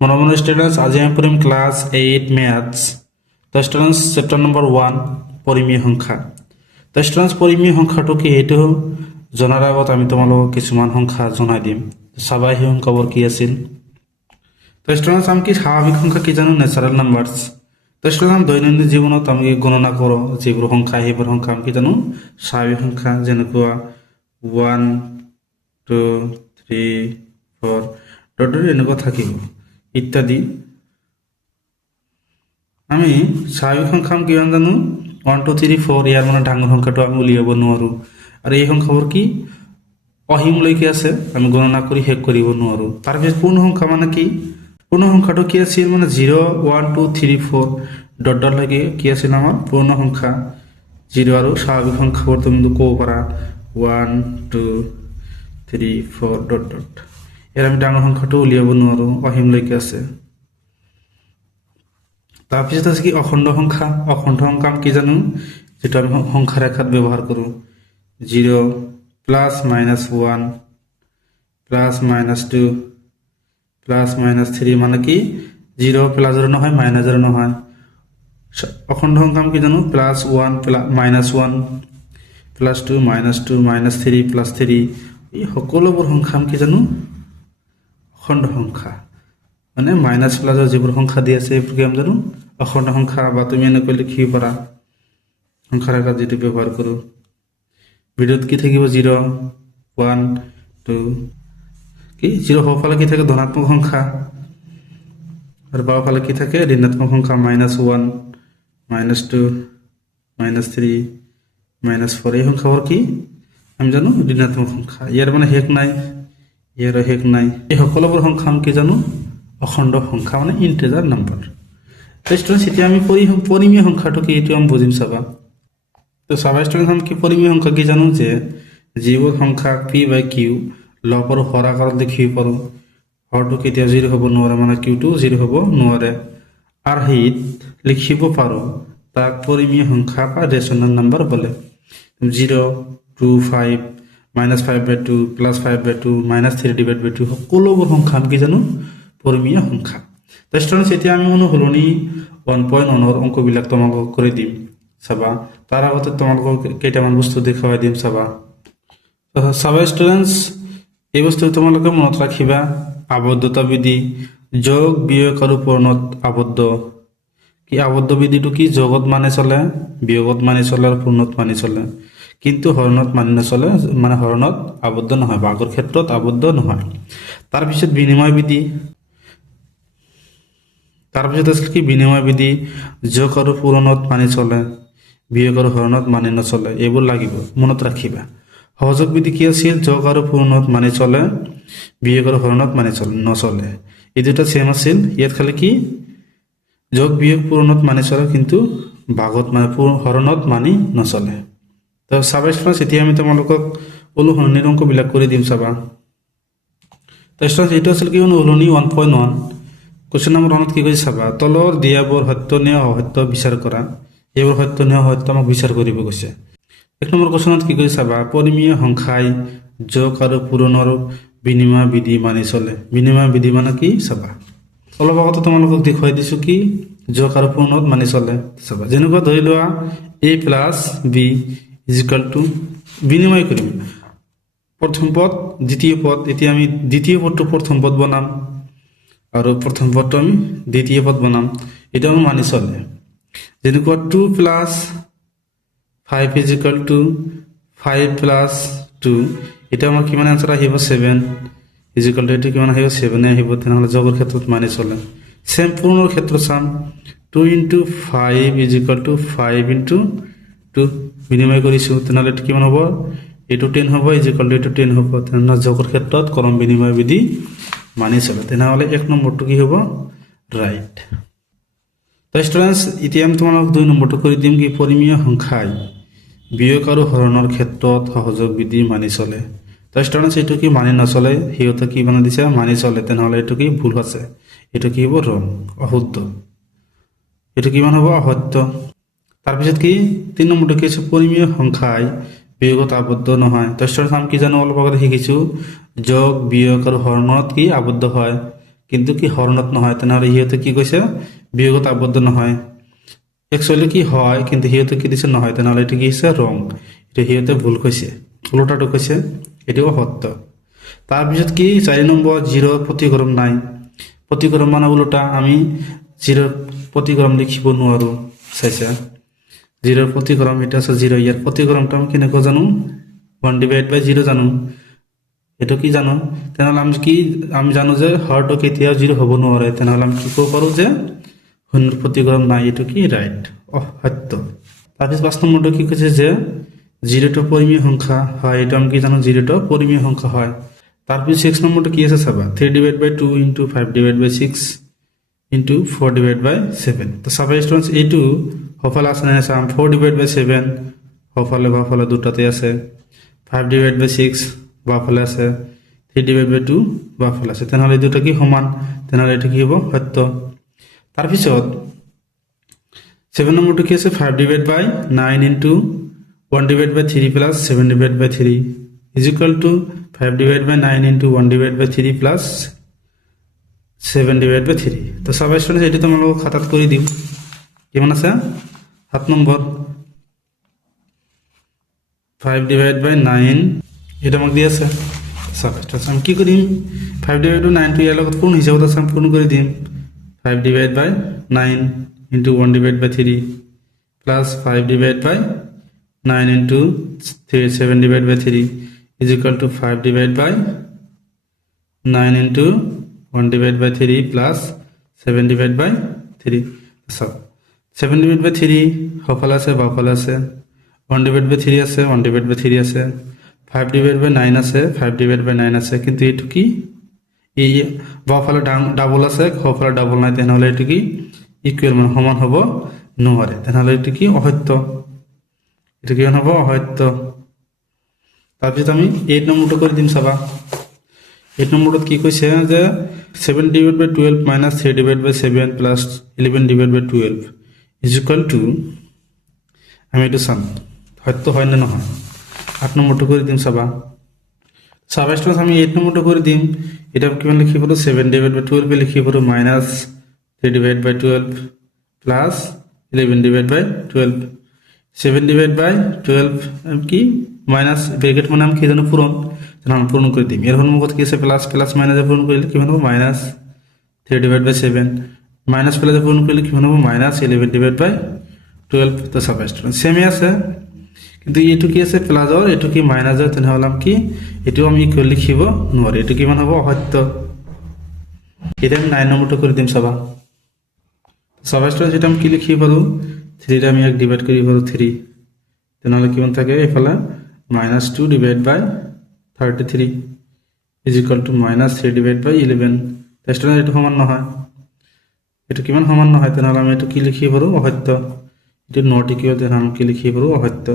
মনোমন students আজি আমি পড়িম class 8 maths. তো স্টুডেন্টস চ্যাপ্টার নম্বর 1 পৰিমেয় সংখ্যা। তো স্টুডেন্টস পৰিমেয় সংখ্যাটো কি এইটো জনাৰ আগত আমি তোমালোকক কিছুমান সংখ্যা জনাই দিম। চাবা সেই সংখ্যাবোৰ কি আছিল। তো স্টুডেন্টস আমি কি স্বাভাৱিক সংখ্যা কি জানো ন্যাচাৰাল নাম্বাৰস। তো স্টুডেন্টস আমি দৈনন্দিন জীৱনত আমি গণনা কৰোঁ যিবোৰ সংখ্যা সেইবোৰ সংখ্যা আমি কি জানো স্বাভাৱিক সংখ্যা যেনেকুৱা 1 2 3 4 ডট এনেকুৱা থাকিব ইত্যাদি। আমি স্বাভাৱিক সংখ্যা আমি কিমান জানো 1 2 3 4 ইয়াৰ মানে ডাঙৰ সংখ্যাটো আমি উলিয়াব নোৱাৰোঁ আৰু এই সংখ্যাবোৰ কি অসীমলৈকে আছে আমি গণনা কৰি শেষ কৰিব নোৱাৰোঁ। তাৰপিছত পূৰ্ণ সংখ্যা মানে কি পূৰ্ণ সংখ্যাটো কি আছিল মানে 0 1 2 3 4 ডট ডট লৈকে কি আছিল আমাৰ পূৰ্ণ সংখ্যা 0 আৰু স্বাভাৱিক সংখ্যাবোৰ তুমি ক'ব পাৰা 1 2 3 4 ডট ডট। ইয়াৰ আমি ডাঙৰ সংখ্যাটো উলিয়াব নোৱাৰোঁ অসীমলৈকে আছে। তাৰপিছত আছে কি অখণ্ড সংখ্যা। অখণ্ড সংখ্যা আমি কি জানো যেটো আমি সংখ্যা ৰেখাত ব্যৱহাৰ কৰোঁ 0 plus minus 1 plus minus 2 plus minus 3 মানে কি 0 প্লাস 0 নহয় মাইনাস 0 নহয়। অখণ্ড সংখ্যা আমি কি জানো plus 1 minus 1 plus 2 minus 2 minus 3 plus 3 এই সকলোবোৰ সংখ্যা আমি কি জানো অখণ্ড সংখ্যা মানে মাইনাস প্লাসৰ যিবোৰ সংখ্যা দি আছে এইবোৰ কি আমি জানো অখণ্ড সংখ্যা বা তুমি এনেকৈ লিখিব পাৰা সংখ্যা ৰেখাত যেটো ব্যৱহাৰ কৰোঁ। ভিডিঅ'ত কি থাকিব 0 1 2 কি 0 সোঁফালে কি থাকে ধনাত্মক সংখ্যা আৰু বাওঁফালে কি থাকে ঋণাত্মক সংখ্যা -1 -2 -3 -4 এই সংখ্যাবোৰ কি আমি জানো ঋণাত্মক সংখ্যা। ইয়াৰ মানে শেষ নাই ইয়াৰো শেষ নাই এই সকলোবোৰ সংখ্যা আমি কি জানো অখণ্ড সংখ্যা মানে ইন্টিজাৰ নাম্বাৰ। স্টুডেন্টস এতিয়া আমি পৰিমেয় সংখ্যাটো কি এইটো আমি বুজিম চাবা। তো চাবা স্টুডেন্টস আমি কি পৰিমেয় সংখ্যা কি জানো যে যিবোৰ সংখ্যা p/q লব আৰু হৰ আকাৰত লিখিব পাৰোঁ হৰটো কেতিয়া 0 হ'ব নোৱাৰে মানে q2 0 হ'ব নোৱাৰে আৰু হিত লিখিব পাৰোঁ তাক পৰিমেয় সংখ্যা বা ৰেচনেল নাম্বাৰ বোলে। 0 2 5 -5/2 +5/2 -3/2 সকলোবোৰ সংখ্যা আমি কি জানো পৰিমেয় সংখ্যা। তো স্টুডেন্টস এতিয়া আমি অনুসলনি 1.1 অংকবিলাক তোমালোকক কৰি দিম চাবা। তাৰ আগতে তোমালোকক কেইটামান বস্তু দেখুৱাই দিম চাবা। চাবা স্টুডেন্টস এই বস্তু তোমালোকে মনত ৰাখিবা আবদ্ধতা বিধি যোগ বিয়োগ আৰু পূৰণত আবদ্ধ কি আবদ্ধ বিধিটো কি যোগত মানে চলে বিয়োগত মানে চলে আৰু পূৰণত মানে চলে কিন্তু হৰণত মানে নচলে মানে হৰণত আবদ্ধ নহয় ভাগৰ ক্ষেত্ৰত আবদ্ধ নহয়। তাৰপিছত বিনিময় বিধি তাৰপিছত আছে কি বিনিময় বিধি যোগ আৰু পূৰণত মানে চলে বিয়োগ আৰু হৰণত মানে নচলে এইবোৰ লাগিব মনত ৰাখিবা। সহযোগ বিধি কি আছিল যোগ আৰু পূৰণত মানে চলে বিয়োগ আৰু হৰণত মানে নচলে এই দুটা সেম আছিল। ইয়াত খালি কি যোগ বিয়োগ পূৰণত মানে চলে কিন্তু ভাগত মানে হৰণত মানে নচলে। তো চাবা স্টুডেন্টস এতিয়া আমি তোমালোকক অনুসৰণিৰ অংকবিলাক কৰি দিম চাবা। তো স্টুডেন্টস এইটো আছিল কি অনুসৰণি 1.1 কোৱেশ্চন নম্বৰ 1 কি কৈছে চাবা তলৰ দিয়াবোৰ সত্য নে অসত্য বিচাৰ কৰা। এইবোৰ সত্য নে অসত্য আমাক বিচাৰ কৰিব কৈছে। 1 নম্বৰ কোৱেশ্চনত কি কৈছে চাবা পৰিমেয় সংখ্যাই যোগ আৰু পূৰণৰ বিনিময় বিধি মানি চলে। বিনিময় বিধি মানে কি চাবা অলপ আগতে তোমালোকক দেখুৱাই দিছো কি যোগ আৰু পূৰণত মানি চলে চাবা। যেনেকুৱা ধৰি লোৱা a + b = বিনিময় কৰিম প্ৰথম পদ দ্বিতীয় পদ। এতিয়া আমি দ্বিতীয় পদটো প্ৰথম পদ বনাম আৰু প্ৰথম পদটো আমি দ্বিতীয় পদ বনাম এটা আমি মানি চলে। যেনেকুৱা 2 + 5 = 5 + 2 এটা আমাৰ কিমান আনসাৰ আহিব 7 = এইটো কিমান আহিব 7 আহিব তেনেহ'লে যোগৰ ক্ষেত্ৰত মানি চলে। সেম পূৰণৰ ক্ষেত্ৰত চাম 2 × 5 = 5 × 2 বিনিময় কৰিছোঁ তেনেহ'লে এইটো কিমান হ'ব এইটো 10 হ'ব এইটো 10 হ'ব তেনেহ'লে যোগৰ ক্ষেত্ৰত ক্ৰম বিনিময় বিধি মানি চলে তেনেহ'লে 1 নম্বৰটো কি হ'ব ৰাইট। তো স্টুডেন্টস এতিয়া আমি তোমালোকক 2 নম্বৰটো কৰি দিম কি পৰিমেয় সংখ্যাই বিয়োগ আৰু হৰণৰ ক্ষেত্ৰত সহযোগ বিধি মানি চলে। তো স্টুডেন্টস এইটো কি মানি নচলে সিহঁতে কি বনাই দিছে মানি চলে তেনেহ'লে এইটো কি ভুল আছে এইটো কি হ'ব ৰং অশুদ্ধ এইটো কিমান হ'ব অসত্য। তাৰপিছত কি 3 নম্বৰটো কি আছে পৰিমেয় সংখ্যাই বিয়োগত আবদ্ধ নহয়। তো স্টুডেন্টস আমি কি জানো অলপ আগতে শিকিছোঁ যোগ বিয়োগ আৰু হৰণত কি আবদ্ধ হয় কিন্তু কি হৰণত নহয়, তেনেহ'লে সিহঁতে কি কৈছে বিয়োগত আবদ্ধ নহয়। একচুৱেলি কি হয়, কিন্তু সিহঁতে কি দিছে নহয়, তেনেহ'লে এইটো কি হৈছে ৰং, এইটো সিহঁতে ভুল কৈছে, ওলোটাটো কৈছে, এইটো অসত্য। তাৰপিছত কি 4 নম্বৰ, জিৰ' প্ৰতিকৰম নাই। প্ৰতিকৰম মানে ওলোটা, আমি জিৰ'ৰ প্ৰতিকৰম লিখিব নোৱাৰোঁ। চাইছা, জিৰ'ৰ প্ৰতিকৰম এটা আছে জিৰ', ইয়াৰ প্ৰতিকৰমটো আমি কেনেকৈ জানো, 1/0 জানো। এইটো কি জানো, তেনেহ'লে আমি জানো যে হৰটো কেতিয়াও জিৰ' হ'ব নোৱাৰে, তেনেহ'লে আমি কি ক'ব পাৰোঁ যে শূন্যৰ প্ৰতিকৰম নাই, এইটো কি ৰাইট, সত্য। তাৰপিছত 5 নম্বৰটো কি কৈছে যে জিৰ'টো পৰিমেয় সংখ্যা হয়, এইটো আমি কি জানো, জিৰ'টো পৰিমেয় সংখ্যা হয়। তাৰপিছত 6 নম্বৰটো কি আছে চাবা, 3/2 ইন্টু 5/6 ইন্টু 4/7। তো চাবা ষ্টুডেণ্টছ, এইটো সফালে আছে নাই চাম, 4/7 সফালে দুটাতে আছে, 5/6 বাওঁফালে আছে, 3/2 বাওঁফালে আছে, তেনেহ'লে এই দুটা কি সমান, তেনেহ'লে এইটো কি হ'ব সত্য। তাৰপিছত 7 নম্বৰটো কি আছে, 5/9 into 1/3 plus 7/3 is equal to 5/9 into 1/3 plus 7/3। তো চাবা ষ্টুডেণ্টছ, এইটো তোমালোকক খাতাত কৰি দিম, কিমান আছে 7 নম্বৰ, 5/9 এটা আমাক দি আছে। চাবা ষ্টুডেণ্টছ, আমি কি কৰিম, 5/9টো ইয়াৰ লগত কোন হিচাপত আছে আমি পূৰণ কৰি দিম, 5/9 into 1/3 plus 5/9 into 7/3 is equal to 5/9 into 1/3 plus 7/3। চাওক 7/3 সফালে আছে বাওঁফালে আছে, 1/3 আছে 1/3 আছে, 5/9 আছে 5/9 আছে, কিন্তু এইটো কি এই বাওঁফালে ডাবল আছে সফালে ডাবল নাই, তেনেহ'লে এইটো কি ইকুৱেল মানে সমান হ'ব নোৱাৰে, তেনেহ'লে এইটো কি অসত্য, এইটো কি হ'ব অসত্য। তাৰপিছত আমি 8 নম্বৰটো কৰি দিম চাবা, 8 নম্বৰত কি কৈছে যে 7/12 minus 3/7 plus 11/12 is equal to, আমি এইটো চাম সত্য হয় নে নহয়। 8 নম্বৰটো কৰি দিম চাবা, ষ্টুডেণ্টছ আমি 8 নম্বৰটো কৰি দিম, এটা কিমান লিখিব পাৰোঁ, 7/12 লিখিব পাৰোঁ মাইনাছ 3/12 প্লাছ 11/12, 7/12 কি মাইনাছ ব্ৰেকেট মানে আমি কি জানো পূৰণ, তেনেহ'লে পূৰণ কৰি দিম। এৰ সন্মুখত কি আছে প্লাছ, প্লাছ মাইনাছে পূৰণ কৰিলে কিমান হ'ব মাইনাছ 3/7, মাইনাছ প্লাছে পূৰণ কৰিলে কিমান হ'ব মাইনাছ 11/12। তো চাবা ষ্টুডেণ্ট সেমে আছে, কিন্তু এইটো কি আছে প্লাছৰ, এইটো কি মাইনাছৰ, তেনেহ'লে আমি কি এইটো আমি ইকুৱেল লিখিব নোৱাৰি, এইটো কিমান হ'ব অসত্য। এতিয়া আমি 9 নম্বৰটো কৰি দিম চাবা, ষ্টুডেণ্ট এটা আমি কি লিখিব পাৰোঁ, 3 আমি এক ডিভাইড কৰিব পাৰোঁ 3, তেনেহ'লে কিমান থাকে এইফালে -2/33 ইজ ইকুৱেল টু -3/11। ষ্টুডেণ্ট এইটো সমান নহয়, এইটো কিমান সমান নহয়, তেনেহ'লে আমি এইটো কি লিখিব পাৰোঁ অসত্য, এইটো নট ইকুৱেল, তেনেহ'লে আমি কি লিখিব পাৰোঁ অসত্য।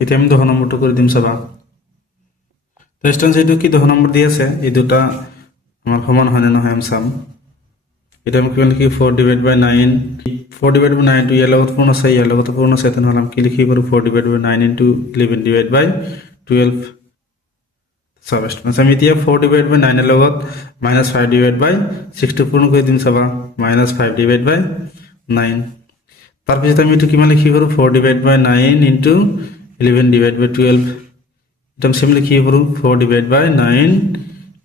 এতিয়া আমি 10 নম্বৰটো কৰি দিম চাবা, ষ্টুডেণ্ট এইটো কি 10 নম্বৰ দি আছে, এই দুটা আমাৰ সমান হয় নে নহয় আমি চাম। এটা আমি কিমান লিখি 4/9, 4/9 টো ইয়াৰ লগত পূৰ্ণ আছে, ইয়াৰ লগত পূৰ্ণ আছে, তেনেহ'লে আমি কি লিখিব পাৰোঁ 4/9 ইন্টু 11/12। চাবা ষ্টুডেণ্ট আমি এতিয়া 4/9 এর লগত -5/6 টো পূৰণ কৰি দিম চাবা, -5/9। তাৰপিছত আমি এইটো কিমান লিখিব পাৰোঁ 4/9 ইন্টু 11/12, এটা আমি সেম লিখিব পাৰোঁ 4/9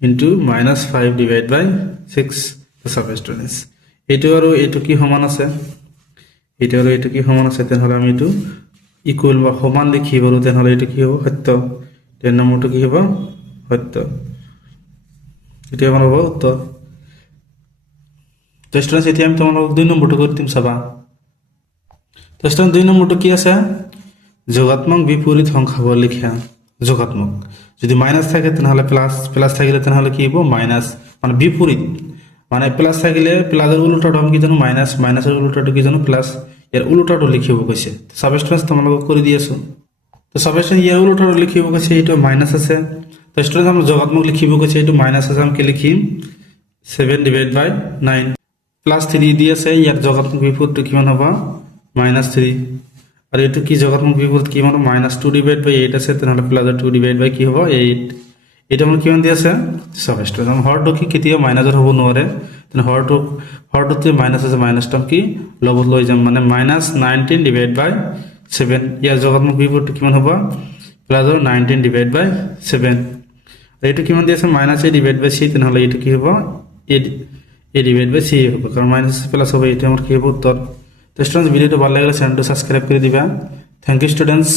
ইন্টু -5/6। চাবা ষ্টুডেণ্টছ এইটো আৰু এইটো কি সমান আছে, এইটো আৰু এইটো কি সমান আছে, তেনেহ'লে আমি এইটো ইকুৱেল বা সমান লিখিব পাৰোঁ, তেনেহ'লে এইটো কি হ'ব সত্য, 10 নম্বৰটো কি হ'ব সত্য, এইটো আমাৰ হ'ব উত্তৰ। তো ষ্টুডেণ্টছ এতিয়া আমি তোমালোকক 2 নম্বৰটো কৰি দিম চাবা, তো ষ্টুডেণ্ট 2 নম্বৰটো কি আছে, যোগাত্মক বিপৰীত সংখ্যাবোৰ লিখা। যোগাত্মক যদি মাইনাছ থাকে তেনেহ'লে প্লাছ, প্লাছ থাকিলে তেনেহ'লে কি হ'ব মাইনাছ, মানে বিপৰীত, মানে প্লাছ থাকিলে প্লাছৰ উল্টাটো আমি কি জানো মাইনাছ, মাইনাছৰ উল্টাটো কি জানো প্লাছ, ইয়াৰ উল্টাটো লিখিব কৈছে। চাব ষ্টুডেণ্টছ তোমালোকক কৰি দি আছোঁ, তো চাব ষ্টুডেণ্ট ইয়াৰ উল্টাটো লিখিব কৈছে, এইটো মাইনাছ আছে, তো ষ্টুডেণ্ট আমি যোগাত্মক লিখিব কৈছে, এইটো মাইনাছ আছে, আমি কি লিখিম 7/9, প্লাছ 3 দি আছে, ইয়াৰ যোগাত্মক বিপৰীতটো কিমান হ'ব -3, আৰু এইটো কি যোগাত্মক বিপৰীত কিমান হ'ব -2/8 আছে, তেনেহ'লে প্লাছৰ 2/8 কি হ'ব 8, এটা আমাৰ কিমান দি আছে সাবস্ট্ৰেট হৰটো কি কেতিয়া মাইনাসৰ হ'ব নোৱাৰে তেনে হৰটোতে মাইনাস আছে মাইনাসটো কি লগত লৈ যাম মানে -19 ডিভাইড বাই 7 ইয়াৰ জগত মোক বিপৰীত কিমান হ'ব প্লাসৰ 19 ডিভাইড বাই 7 এইটো কিমান দি আছে -a ডিভাইড বাই c তেনেহলে এইটো কি হ'ব a ডিভাইড বাই c হ'ব কাৰণ মাইনাস প্লাস হ'ব এইটো আমাৰ কি হ'ব উত্তৰ তো স্টুডেন্টস ভিডিওটো ভালো লাগলে চ্যানেলটো সাবস্ক্ৰাইব কৰে দিবা থ্যাংক ইউ স্টুডেন্টস